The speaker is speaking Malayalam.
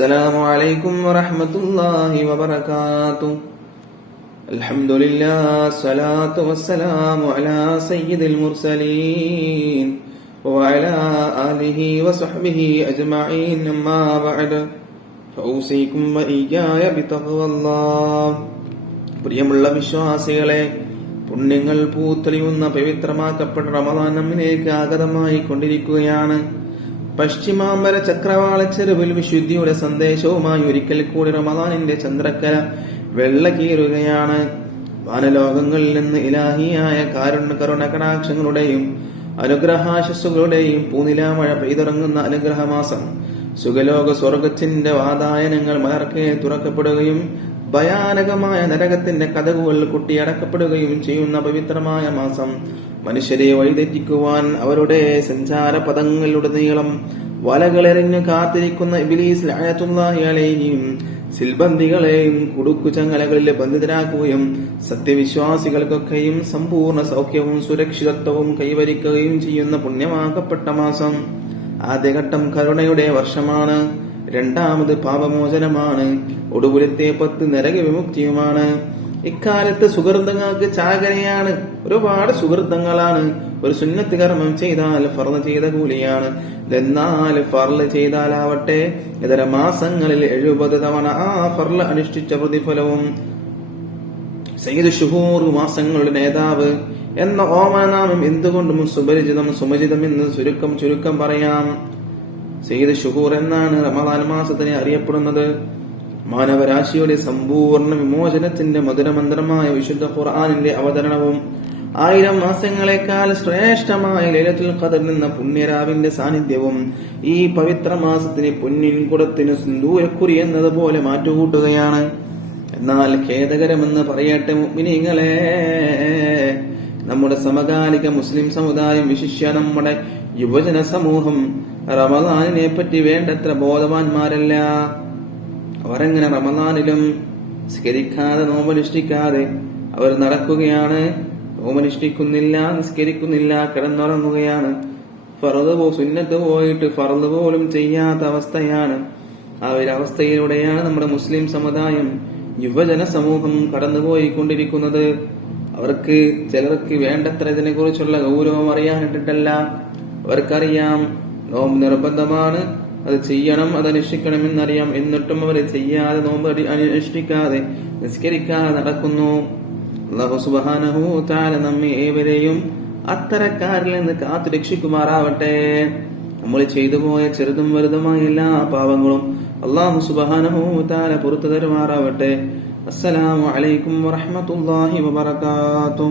അസ്സലാമു അലൈക്കും വറഹ്മത്തുള്ളാഹി വബറകാതുഹു. അൽഹംദുലില്ലാഹ് സ്വലാത്തു വസ്സലാമു അലാ സയ്യിദിൽ മുർസലീൻ വഅലാ ആലിഹി വസഹ്ബിഹി അജ്മഈൻ. അമ്മാ ബഅദ് ഫൗസീകും വഇയ്യായ ബിതഖ്വല്ലാഹ്. പ്രിയമുള്ള വിശ്വാസികളെ, പുണ്യങ്ങൾ പൂത്തെളിയുന്ന പവിത്രമാക്കപ്പെട്ട റമദാൻ നമ്മിലേക്ക് ആഗതമായി കൊണ്ടിരിക്കുകയാണ്. പശ്ചിമാംബര ചക്രവാളച്ചെരുവിൽ വിശുദ്ധിയുടെ സന്ദേശവുമായി ഒരിക്കൽ കൂടി റമദാനിന്റെ ചന്ദ്രക്കല വെള്ളകീറുകയാണ്. വാനലോകങ്ങളിൽ നിന്ന് ഇലാഹിയായ കരുണകടാക്ഷങ്ങളുടെയും അനുഗ്രഹാശസ്സുകളുടെയും പൂനിലാമഴ പെയ്തിറങ്ങുന്ന അനുഗ്രഹമാസം. സുഖലോക സ്വർഗത്തിന്റെ വാതായനങ്ങൾ മലർക്കെ തുറക്കപ്പെടുകയും ഭയാനകമായ നരകത്തിന്റെ കതകുകൾ കൊട്ടിയടക്കപ്പെടുകയും ചെയ്യുന്ന പവിത്രമായ മാസം. മനുഷ്യരെ വഴിതെറ്റിക്കുവാൻ അവരുടെ സഞ്ചാര പദങ്ങളിലുടനീളം വലകളെറിഞ്ഞു കാത്തിരിക്കുന്ന ഇബ്ലീസ് ലഅനത്തുല്ലാഹി അലൈഹിയും സിൽബന്ദികളെയും കുടുക്കുചങ്ങലകളിൽ ബന്ധിതരാക്കുകയും സത്യവിശ്വാസികൾക്കൊക്കെയും സമ്പൂർണ്ണ സൗഖ്യവും സുരക്ഷിതത്വവും കൈവരിക്കുകയും ചെയ്യുന്ന പുണ്യമാക്കപ്പെട്ട മാസം. ആദ്യഘട്ടം കരുണയുടെ വർഷമാണ്. രണ്ടാമത് പാപമോചനമാണ്. ഒടുവിലത്തെ 10 നരക വിമുക്തിയുമാണ്. ഇക്കാലത്ത് സുഹൃതങ്ങൾക്ക് ചാകരയാണ്. ഒരുപാട് സുഹൃത്തങ്ങളാണ്. ഒരു സുന്നത്ത് കർമ്മം ചെയ്താൽ ഫർള് ചെയ്ത കൂലിയാണ്. എന്നാൽ ഫർള് ചെയ്താലാവട്ടെ ഇതര മാസങ്ങളിൽ 70 തവണ ആ ഫർള് അനുഷ്ഠിച്ച പ്രതിഫലവും. സയ്യിദ് ശുഹൂർ, മാസങ്ങളുടെ നേതാവ് എന്ന ഓമനാമം എന്തുകൊണ്ടും സുപരിചിതം സുമചിതം എന്ന് ചുരുക്കം പറയാം. സയ്യിദ് ശുഹൂർ എന്നാണ് റമദാൻ മാസത്തിനെ അറിയപ്പെടുന്നത്. മാനവരാശിയുടെ സമ്പൂർണ്ണ വിമോചനത്തിന്റെ മധുരമന്ത്രമായ വിശുദ്ധ ഖുർആനിന്റെ അവതരണവും 1000 മാസങ്ങളെക്കാൾ ശ്രേഷ്ഠമായ ലൈലത്തുൽ ഖദർ എന്ന പുണ്യരാവിന്റെ സാന്നിധ്യവും ഈ പവിത്ര മാസത്തിന് പൊന്നിൻ കുടത്തിന് സിന്ദൂരക്കുറി എന്നതുപോലെ മാറ്റുകൂട്ടുകയാണ്. എന്നാൽ ഖേദകരമെന്ന് പറയട്ടെ മുഅ്മിനീങ്ങളെ, നമ്മുടെ സമകാലിക മുസ്ലിം സമുദായം, വിശിഷ്യ നമ്മുടെ യുവജന സമൂഹം റമദാനിനെ പറ്റി വേണ്ടത്ര ബോധവാന്മാരല്ല. അവരെങ്ങനെ റമദാനിലും നിസ്കരിക്കാതെ നോമ്പനുഷ്ഠിക്കാതെ അവർ നടക്കുകയാണ്. നോമ്പനുഷ്ഠിക്കുന്നില്ല, നിസ്കരിക്കുന്നില്ല, കിടന്നുറങ്ങുകയാണ്. സുന്നത്ത് പോയിട്ട് ഫർദ് പോലും ചെയ്യാത്ത അവസ്ഥയാണ്. ആ ഒരു അവസ്ഥയിലൂടെയാണ് നമ്മുടെ മുസ്ലിം സമുദായം, യുവജന സമൂഹം കടന്നുപോയിക്കൊണ്ടിരിക്കുന്നത്. അവർക്ക് ചിലർക്ക് വേണ്ടത്ര ഇതിനെ കുറിച്ചുള്ള ഗൗരവം അറിയാനിട്ടിട്ടല്ല. അവർക്കറിയാം നോമ്പ് നിർബന്ധമാണ്, അത് ചെയ്യണം, അത് അനുഷ്ഠിക്കണമെന്നറിയാം. എന്നിട്ടും അവർ ചെയ്യാതെ, നോമ്പ് അനുഷ്ഠിക്കാതെ, നിസ്കരിക്കാതെ നടക്കുന്നു. അല്ലാഹു സുബ്ഹാനഹു തആല നമ്മെ ഏവരെയും അത്തരക്കാരിൽ നിന്ന് കാത്തു രക്ഷിക്കുമാറാവട്ടെ. നമ്മൾ ചെയ്തുപോയ ചെറുതും വലുതുമായ എല്ലാ പാപങ്ങളും അല്ലാഹു സുബ്ഹാനഹു തആല പുറത്തു തരുമാറാവട്ടെ. അസ്സലാമു അലൈക്കും വറഹ്മത്തുള്ളാഹി വബറകാതുഹു.